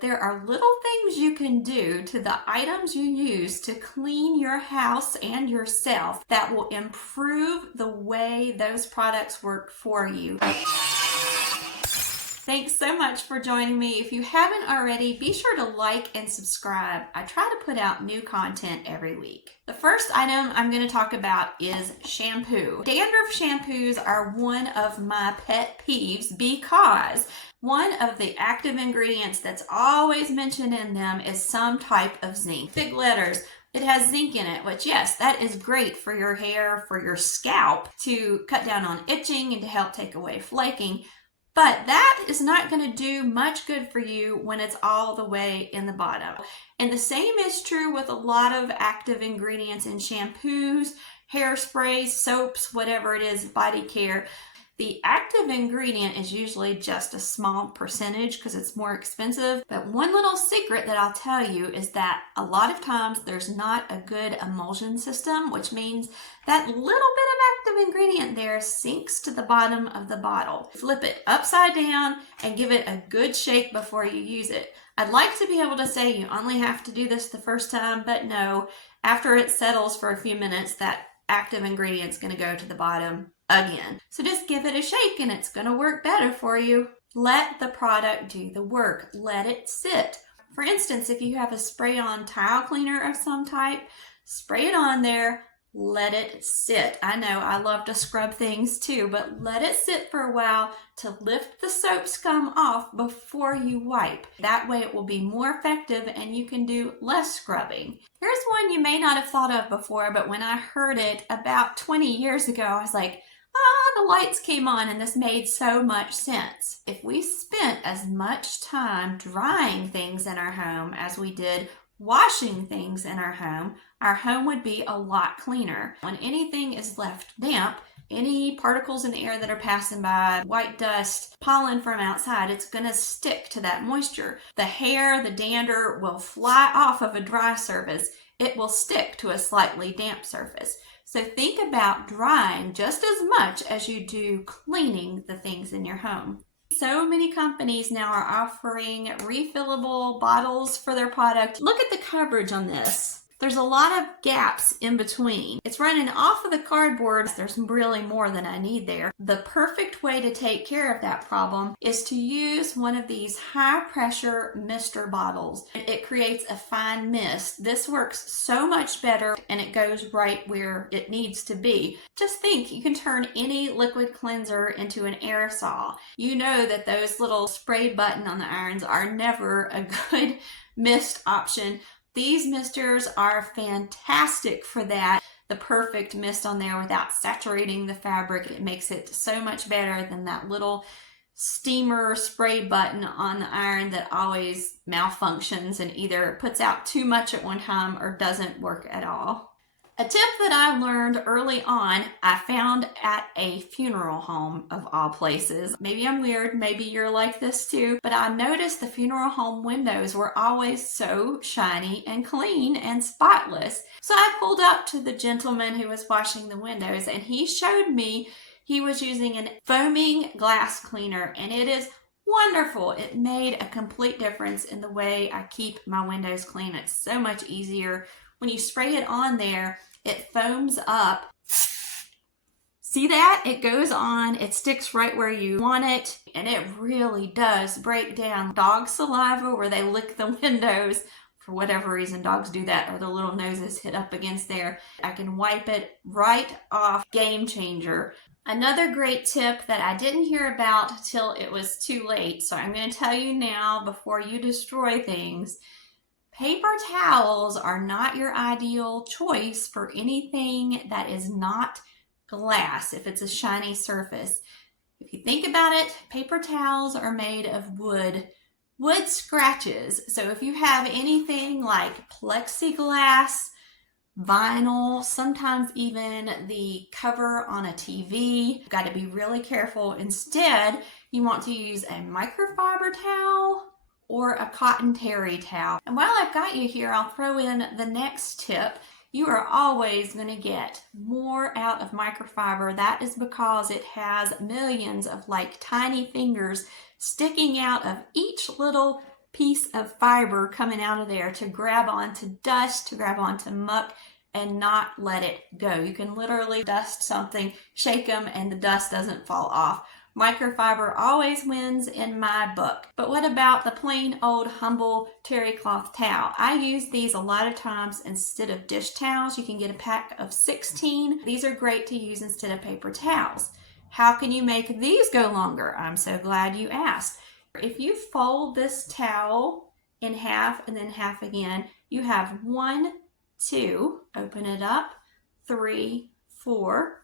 There are little things you can do to the items you use to clean your house and yourself that will improve the way those products work for you. Thanks so much for joining me. If you haven't already, be sure to like and subscribe. I try to put out new content every week. The first item I'm going to talk about is shampoo. Dandruff shampoos are one of my pet peeves because one of the active ingredients that's always mentioned in them is some type of zinc. Big letters. It has zinc in it, which yes, that is great for your hair, for your scalp, to cut down on itching and to help take away flaking. But that is not going to do much good for you when it's all the way in the bottom. And the same is true with a lot of active ingredients in shampoos, hairsprays, soaps, whatever it is, body care. The active ingredient is usually just a small percentage because it's more expensive. But one little secret that I'll tell you is that a lot of times there's not a good emulsion system, which means that little bit of active ingredient there sinks to the bottom of the bottle. Flip it upside down and give it a good shake before you use it. I'd like to be able to say you only have to do this the first time, but no, after it settles for a few minutes, that active ingredient's going to go to the bottom again. So just give it a shake and it's going to work better for you. Let the product do the work. Let it sit. For instance, if you have a spray-on tile cleaner of some type, spray it on there, let it sit. I know I love to scrub things too, but let it sit for a while to lift the soap scum off before you wipe. That way it will be more effective and you can do less scrubbing. Here's one you may not have thought of before, but when I heard it about 20 years ago, I was like, the lights came on and this made so much sense. If we spent as much time drying things in our home as we did washing things in our home would be a lot cleaner. When anything is left damp, any particles in the air that are passing by, white dust, pollen from outside, it's going to stick to that moisture. The hair, the dander will fly off of a dry surface. It will stick to a slightly damp surface. So think about drying just as much as you do cleaning the things in your home. So many companies now are offering refillable bottles for their product. Look at the coverage on this. There's a lot of gaps in between. It's running off of the cardboard. There's really more than I need there. The perfect way to take care of that problem is to use one of these high pressure mister bottles. It creates a fine mist. This works so much better and it goes right where it needs to be. Just think, you can turn any liquid cleanser into an aerosol. You know that those little spray button on the irons are never a good mist option. These misters are fantastic for that. The perfect mist on there without saturating the fabric. It makes it so much better than that little steamer spray button on the iron that always malfunctions and either puts out too much at one time or doesn't work at all. A tip that I learned early on, I found at a funeral home of all places. Maybe I'm weird, maybe you're like this too, but I noticed the funeral home windows were always so shiny and clean and spotless. So I pulled up to the gentleman who was washing the windows and he showed me he was using a foaming glass cleaner and it is wonderful. It made a complete difference in the way I keep my windows clean. It's so much easier. When you spray it on there, it foams up. See that? It goes on, it sticks right where you want it, and it really does break down dog saliva where they lick the windows. For whatever reason, dogs do that, or the little noses hit up against there. I can wipe it right off. Game changer. Another great tip that I didn't hear about till it was too late, so I'm going to tell you now before you destroy things. Paper towels are not your ideal choice for anything that is not glass, if it's a shiny surface. If you think about it, paper towels are made of wood scratches. So if you have anything like plexiglass, vinyl, sometimes even the cover on a TV, you've got to be really careful. Instead, you want to use a microfiber towel or a cotton terry towel. And while I've got you here, I'll throw in the next tip. You are always going to get more out of microfiber. That is because it has millions of like tiny fingers sticking out of each little piece of fiber coming out of there to grab onto dust, to grab onto muck, and not let it go. You can literally dust something, shake them, and the dust doesn't fall off. Microfiber always wins in my book. But what about the plain old humble terry cloth towel? I use these a lot of times instead of dish towels. You can get a pack of 16. These are great to use instead of paper towels. How can you make these go longer? I'm so glad you asked. If you fold this towel in half and then half again, you have 1, 2, open it up, 3, 4.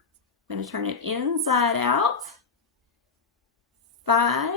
I'm going to turn it inside out. 5,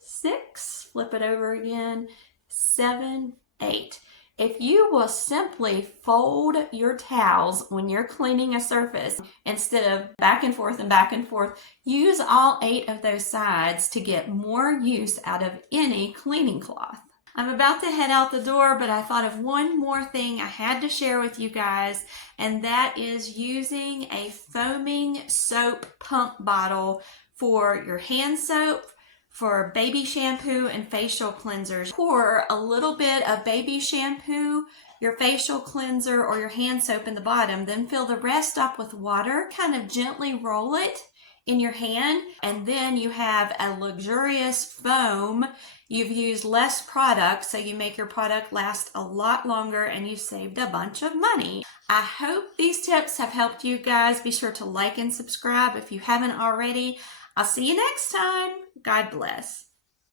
6, flip it over again, 7, 8. If you will simply fold your towels when you're cleaning a surface instead of back and forth, use all 8 of those sides to get more use out of any cleaning cloth. I'm about to head out the door, but I thought of one more thing I had to share with you guys, and that is using a foaming soap pump bottle for your hand soap, for baby shampoo and facial cleansers. Pour a little bit of baby shampoo, your facial cleanser, or your hand soap in the bottom, then fill the rest up with water, kind of gently roll it in your hand, and then you have a luxurious foam. You've used less product, so you make your product last a lot longer and you saved a bunch of money. I hope these tips have helped you guys. Be sure to like and subscribe if you haven't already. I'll see you next time. God bless.